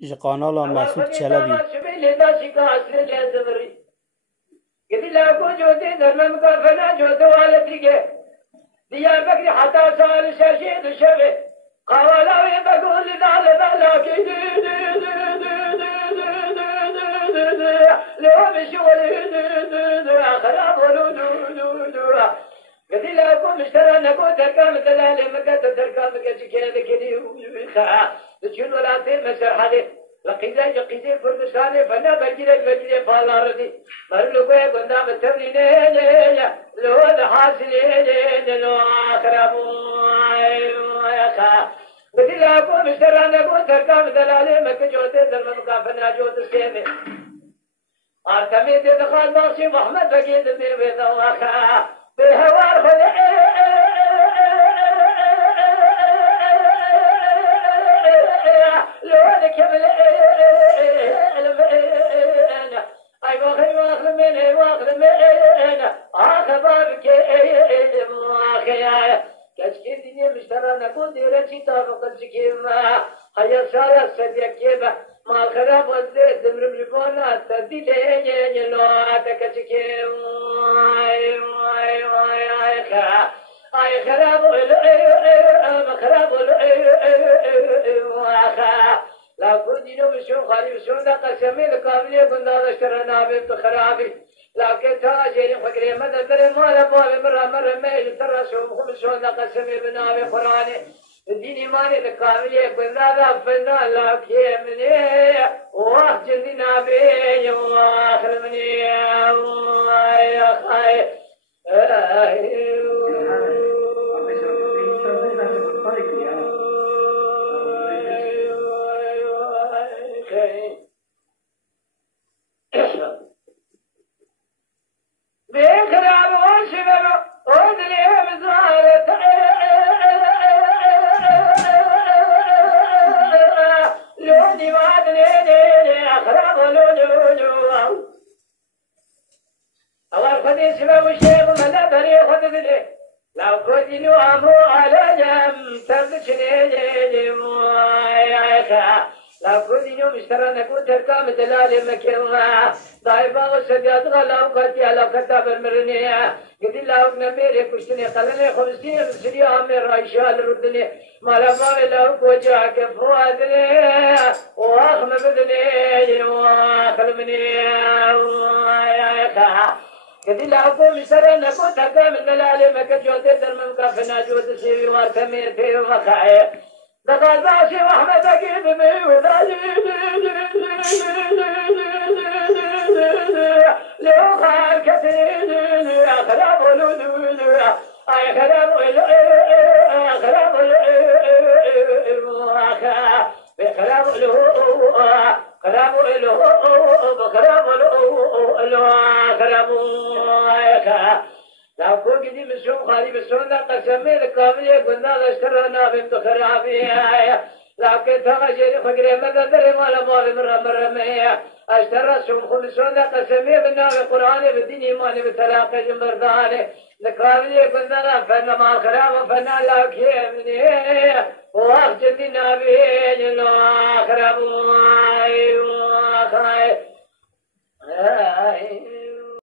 ji kanala Mesûd Çelebî. Diyarbakır hatta sağlı şaşı düşevi. Kavalavı bakul dalı dalaki لو مشوا خراب ولو قد لكم اشترى نكو تركام دلالي مكة تركام كذا كذي خا تشيل ولا تيم مسر حدي لقيزة يقيزة فردشانة فنا بجري فالاردي مرلو كوي قندا بترني نه لو ده حاصل نه لو خراب يا خا قد لكم اشترى نكو تركام دلالي مكة جوته درم مكافنا جوته سيمه آرتمي دخل ناصي محمد بقيت بيت وخا بهوار خلع لون كمل أي واخل من آخر بابك واخيا كشكي دنيا مشترى نكون ديرتي طابق الجكيمة هيا سارة سديكيمة ما خراب وزيد دمرم لبونا تدلي لو أتكشكيم أي خراب خراب لا كودينو بشون خالي بشون دا قسمي لقابلية كندا اشترى نابي بخرابي لكن تاجري فكري مدى دري مالا بوالي مرة ميل ترى شون دا قسمي بنابي قراني الدين ماني لقابلية كندا دا فنا لكي مني وقت جندي نابي واخر مني يا خاي بيخرب وشبب ودلي بزارة لوني وادلي أخرب لولو أول خدي شباب الشيخ من دري خد دلي لو كنت نوامو على جم تبشني لا كل يوم اشترى نكون تركام دلالي مكيوها ضايبا وسجاد غلاو قتي على كتاب المرنية قد الله ابن ميري كشتني خلني خمسين بسري عمي رايشال ردني ما لما الله كوجعك فوادني واخم بدني واخل مني قد الله قوم اشترى نكون تركام دلالي مكجوتي درمم كافنا جوت سيري وارتمي في وخاي دخل باشي واحمد اكيد بيوداي لو خال كثير خراب ولود اي خراب خراب خراب له خراب له خراب له خراب لا فوق دي مسوم خالي بسونا قسمي الكامل كنا اشترنا بنت خرابي لكن تغجر فقري مدى دري مالا مرة مية اشترى سوم خمسونا قسمي بالنام القرآن بالدين إيماني بالتلاقي جمرداني الكامل كنا فنا مع الخراب فنا لاكي مني واخ جدي نبي جلو خرابو